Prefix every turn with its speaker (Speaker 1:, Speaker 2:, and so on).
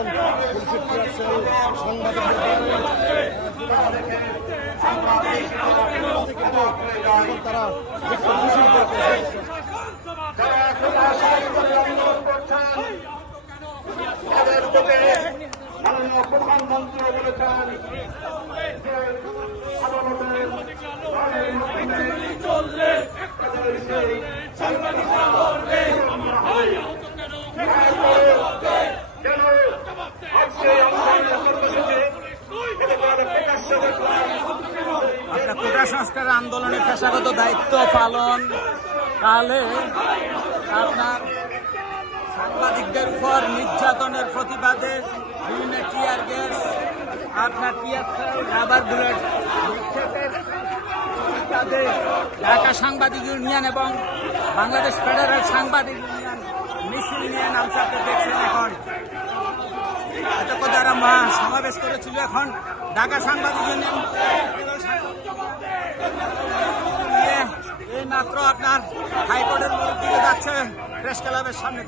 Speaker 1: এখন পুলিশের পিয়ারসেল সাংবাদিক তারা বিক্ষোভ
Speaker 2: প্রধানমন্ত্রী
Speaker 1: বলেছেন চললে
Speaker 2: সাংবাদিকরা
Speaker 3: আপনার কোটা সংস্কার আন্দোলনে পেশাগত দায়িত্ব পালন কালে আপনার সাংবাদিকদের উপর নির্যাতনের প্রতিবাদে বিভিন্ন টিয়ার গ্যাস, আপনার টিয়ার রাবার বুলেট ঢাকা সাংবাদিক ইউনিয়ন এবং বাংলাদেশ ফেডারেল সাংবাদিক ইউনিয়ন মিছিল নিয়ে নামছে আপনি দেখছেন এখন। এতক্ষণ যারা মা সমাবেশ করেছিল এখন ঢাকা সাংবাদিক এই মাত্র আপনার হাইকোর্টের দিকে যাচ্ছে প্রেস ক্লাবের সামনে